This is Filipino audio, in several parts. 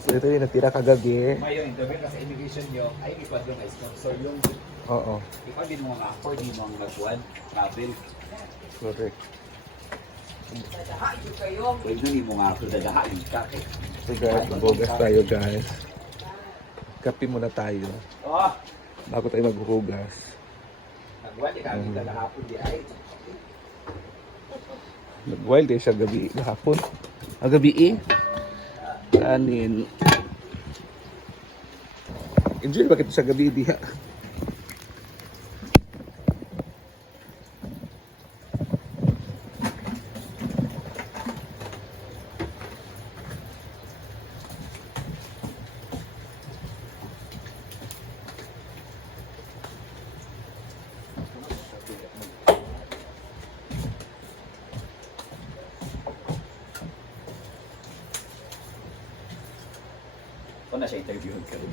So ito yung natira kagabi. May yung interview kasi immigration nyo, ay ipad yung sponsor yung Oo. ikaw din mo nga afford, din mo ang nagbuwan, travel. Correct. Pwede din mo nga ako dadahain ka. So guys, maghugas tayo guys. Kape muna tayo. Oh! Bago tayo maghugas. Nagbuwan, di kami dadahapon di ay. Nag-wild eh siya gabi hapon. Gabi eh. Kanin. Enjoy ba kita sa gabi diha? O na siya interview ka rin.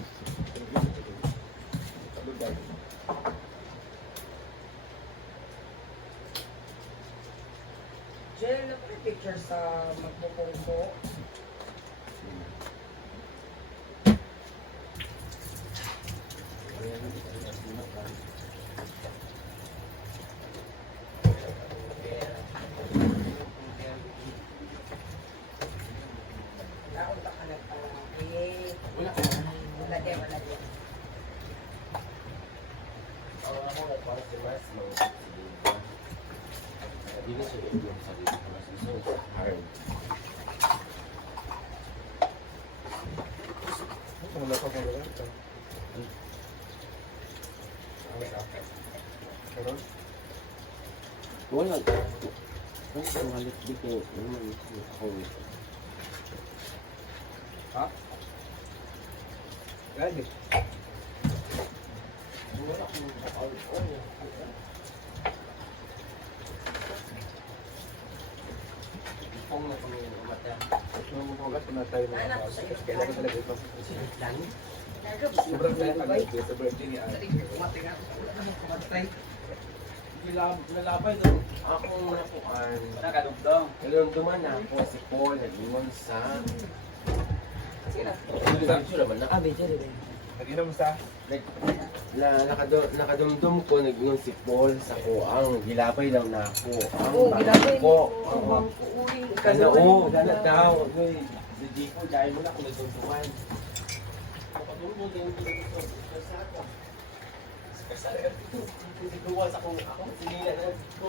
Diyan na pa picture sa magpupungko. Naunta ka na pala. Eh, wala din, wala din. Wala. Kasi ang halit dito, ako. Ha? Gani. Wala akong nakakal. Kung na kami umatyan. Maghugas na tayo ng Anak ko sa iyo. kailangan talaga ito. Lang. Sobrang kaya kagabi sa birthday ni Ate. Nalabay doon. Ako nakuan. Nakadugdong. Ngayon duman na ako si Paul, nag-iwan sa... Sige na. Video naman na. Video rin. Nag-inom sa Nakadumdum ko, nag-iwan si Paul sa kuang. Gilabay lang na ako. Ang Oo, gilabay ko. Ang bangko. Uy, Ano, oo, dala daw. Si Jico, dahil mo na ako nagdumduman. Nakadumdum din dito sa ako. Kasaya. Siguro sa kung ako, sinila na ito.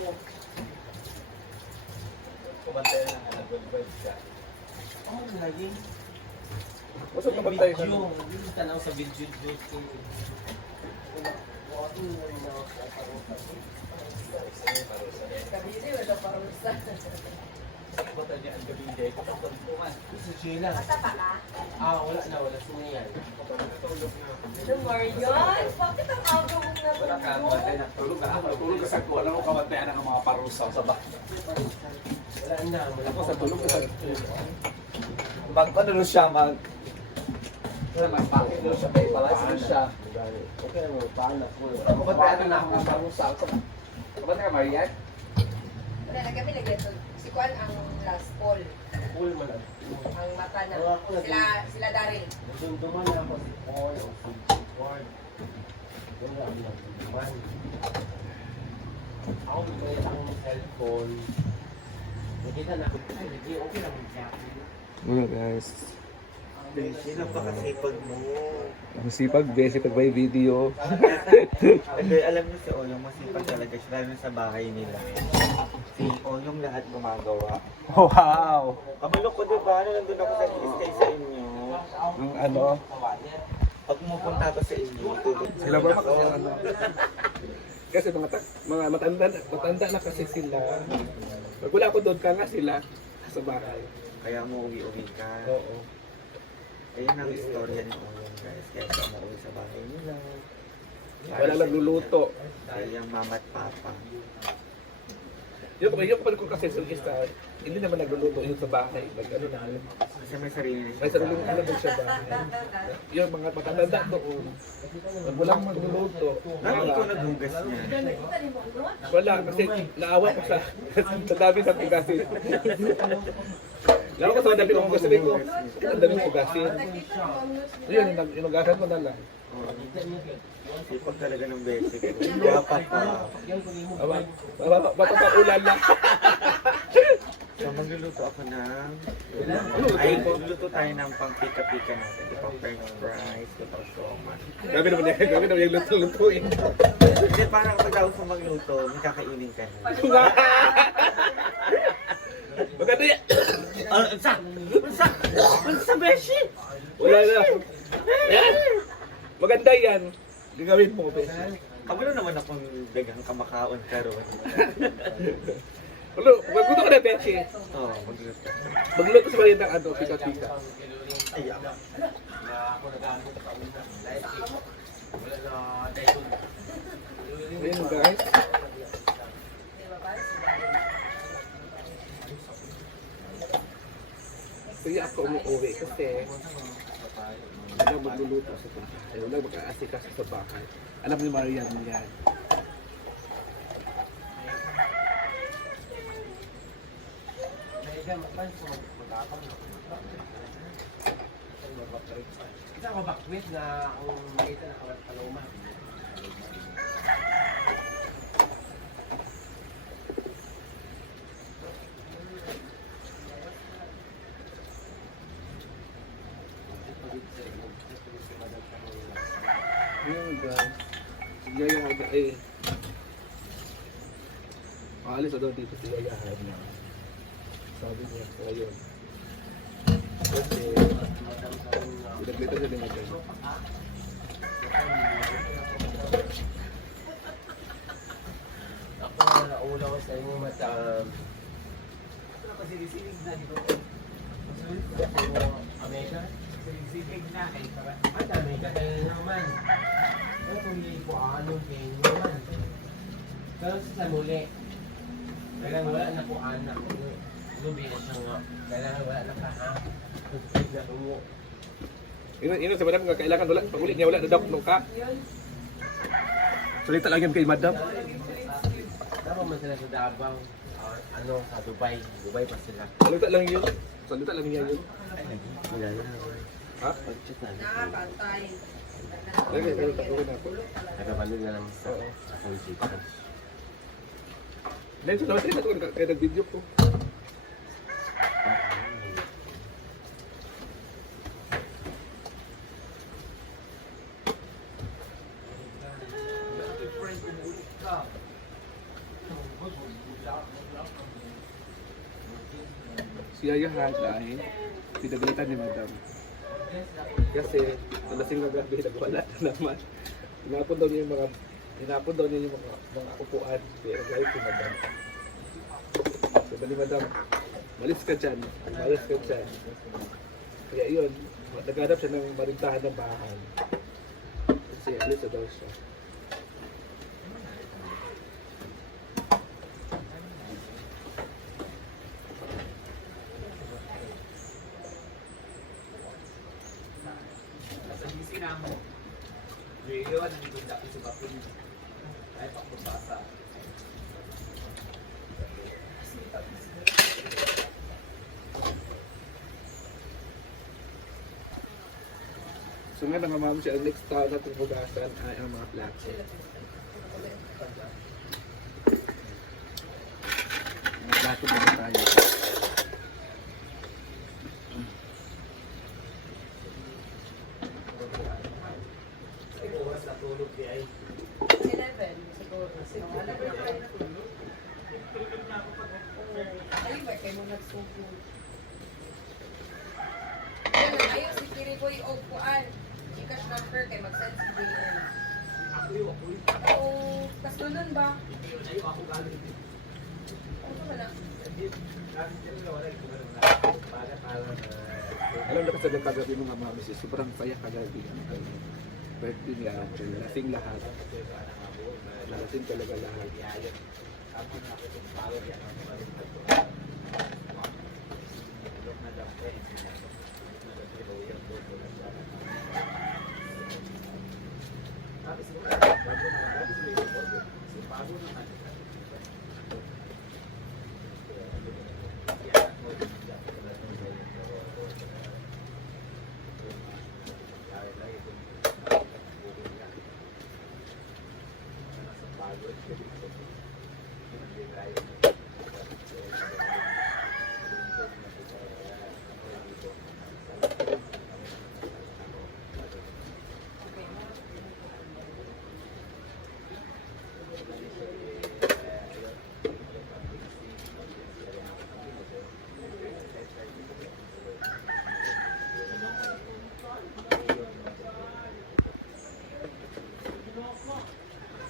Kumantay na nga nag-good ka. Oh, lagi. Gusto ka ba tayo sa Video. Hindi tanaw sa video dito. kabili, wala parang sa. Bata niya ang gabi day. Kapagpungan. Sa Sheila. Basta pa ka? Wala na, wala sumayan. Ano, Marion? Bakit ang aga mong Wala ka, natulog? kumantay na. Tulog ka. Tulog ka sa kuha. Alam mo kamantay na ang mga parusaw sa bak. Wala na, wala Ako sa tulog ka sa Ano siya, magpakit doon siya. May palas siya. Okay na mo, paanak ko. Kumantay na ang mga parusaw. Kumantay ka, Marian? Wala na kami lagyan to. Si Kwan ang last call. Full man lang. Ang mata na. Oo, ako Sila Daryl. Nagdumduman na ako si Paul o si Ward. Wala ako nagdumduman. Ako may akong cellphone. Nakita na ako, ay, hindi, okay lang mag-jacket. Wala guys. Sino pa kasipag mo? Ang sipag, sipag by video. Kasi alam mo si Oyong masipag talaga siya, lalo na sa bahay nila. Si Oyong lahat gumagawa. Wow! Kabalo ko diba, nandun ako sa stay sa inyo. Ang ano, Pag pumupunta ako sa inyo, tulog sila ba kasi ano? Kasi mga matanda na kasi sila. Pag wala ako doon ka nga sila sa bahay. Kaya mo uwi-uwi ka. Oo. Ayun ang istorya ni Oyong guys. Kaya siya umuwi sa bahay nila. Wala nagluluto. Kaya yung mama at papa. Yung kapal ko kasi sa isa, hindi naman nagluluto yun sa bahay. Like, ano na, Kasi may sarili may sariling alam mo siya bahay. Yung mga matanda doon, pag walang magluluto, Ano ikaw naghugas niya? wala kasi naawa ko sa dami ng tigasin. Lalo ko sa madami kong gusto ko. Ang daming hugasin. Nakita mo ang news nila. Ayun, inugasan mo na lang. Sipag talaga ng basic. Dapat pa. Bato pa ulan lang. So magluluto ako ng... Ano, Ay, lutuin mo? magluluto tayo ng pang pika-pika natin. Ito french fries, ito somas. Gabi naman yung lutuin. Kasi parang kapag ako sa magluto, may kakainin ka na. Maganda yan. Unsa beshi? Wala na. Yan. Maganda yan. Gagawin mo, Bes. Kabalo naman akong dagang kamakaon karon. Magluto ka na, Beshi. Oo, magluto. Magluto sa mga ng ano, pika-pika. Ayan. Ayun, guys. Kaya ako umuwi kasi wala magluluto sa bahay. Wala mag-aasikaso sa bahay. Alam ni Marian yan. Isa ko bakwit na kung makita na kawat paloma. Ayun, guys. Yaya Haga eh. Maalis na daw dito si Yaya Haga. Sabi niya, ngayon. Kasi, pinaglitan siya din natin. Ako na nauna ko sa inyo, madam. Ano kasi receiving na dito? Amerika? Receiving na kay para. Ay, Amerika kayo naman. Ano kung hindi ko ano kayo naman? Pero sa muli, kailangan wala na po anak. Lubi na siya nga. Kailangan wala na ka ha. Natungo. Ino sa madam nga kailangan wala. Pag ulit niya wala na daw nung ka. Salita lang yan kay madam. Tama man sila sa Davao. Ano, sa Dubai. Dubai pa sila. Salita lang yun. Salita lang niya yun. Wala na. Ha? Nakapantay. Lagi, pero tapuin na ako. Nagkabalik na lang sa akong dito. Dahil sa naman tayo na kaya nag-video ko. Si Yaya Haga eh, pinagalitan ni Madam. Kasi, nalasing nga gabi, nagwala na naman. Hinapon daw niya yung mga upuan. Kaya gayet si Madam. Sabi ni Madam, malis ka dyan. Malis ka dyan. Kaya yun, naghanap siya ng marintahan ng bahay. Kasi alis na daw siya. So nga nangamam siya, ang next tao natin hugasan ay ang mga plato. Mga plato muna tayo. Oras na tulog di ay. 11 siguro. Wala na kayo natulog. Ayun ba, kayo mo nagsugo. Ayun, si Kiriboy Ogpuan. Gcash number kay mag-send si JN. O, kasunod ba? Ano ba na? Alam na kasi ng kagabi mga mamis, sobrang saya kagabi. Birthday niya, lasing lahat. Lasing talaga lahat.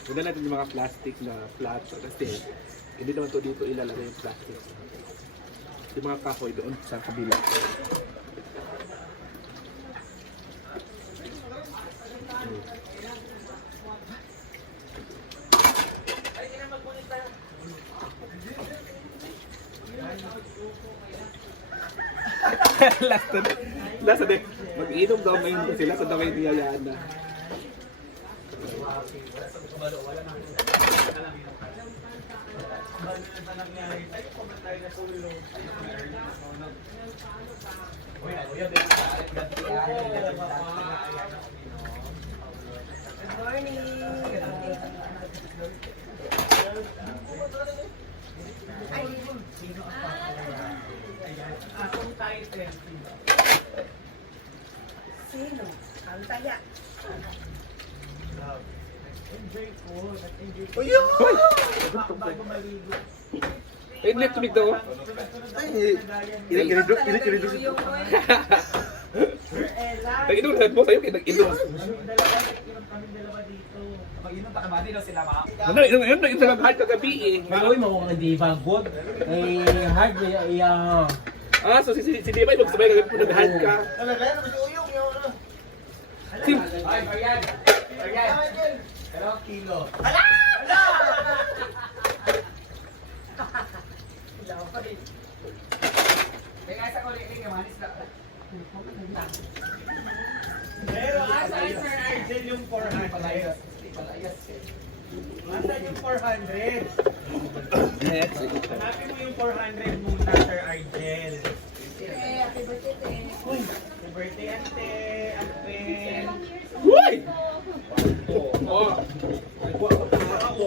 Wala natin yung mga plastic na plato kasi hindi naman to dito ilalagay yung plastic. Yung mga kahoy doon sa kabila. last na mag-inom daw ngayon sila sa damay niyayaan na. Good morning. Ay. Sino? Ang taya. Eh, net tumig daw. Ininom lahat mo sa'yo, kinag-inom. Pag-inom pa kabati daw sila ma. Ano, inom na isang lahat kagabi eh. Maoy mo nga di ba good? Eh hard iya. Ah, so si Dima magsabay kagabi po nag-hand ka. Sim, Ay, Arian. Arian. Pero kilo. Kaya sa ko rin yung manis na. Pero asan Sir Argel yung 400? Palayas. Asan yung 400? next. Hanapin mo yung 400 muna, Sir Argel. Happy birthday, te. Happy birthday, ante. Alpen. Uy! Oh. Ako.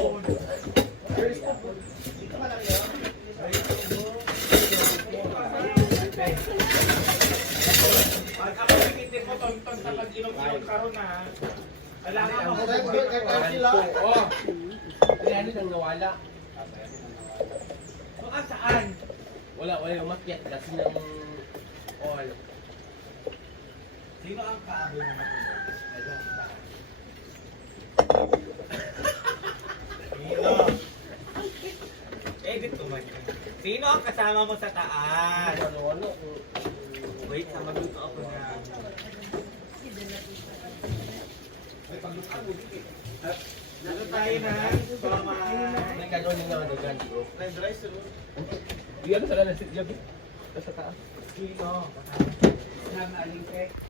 Ako pinitip mo tonton sa pag-inom-inom karon na. Alangan mo ko. Oh. Ano nang nawala? Baka saan? Wala yung umakyat kasi ng all. Sino ang kaabo ng matulog? Sino? Edit ko man. Sino ang kasama mo sa taas? Ano? Wait, magluto ako na. Ano tayo na? Tama. May gano'n yung naman doon. Nag-drive sila. Di ano sa lalas, sa taas. Sino? Nang aling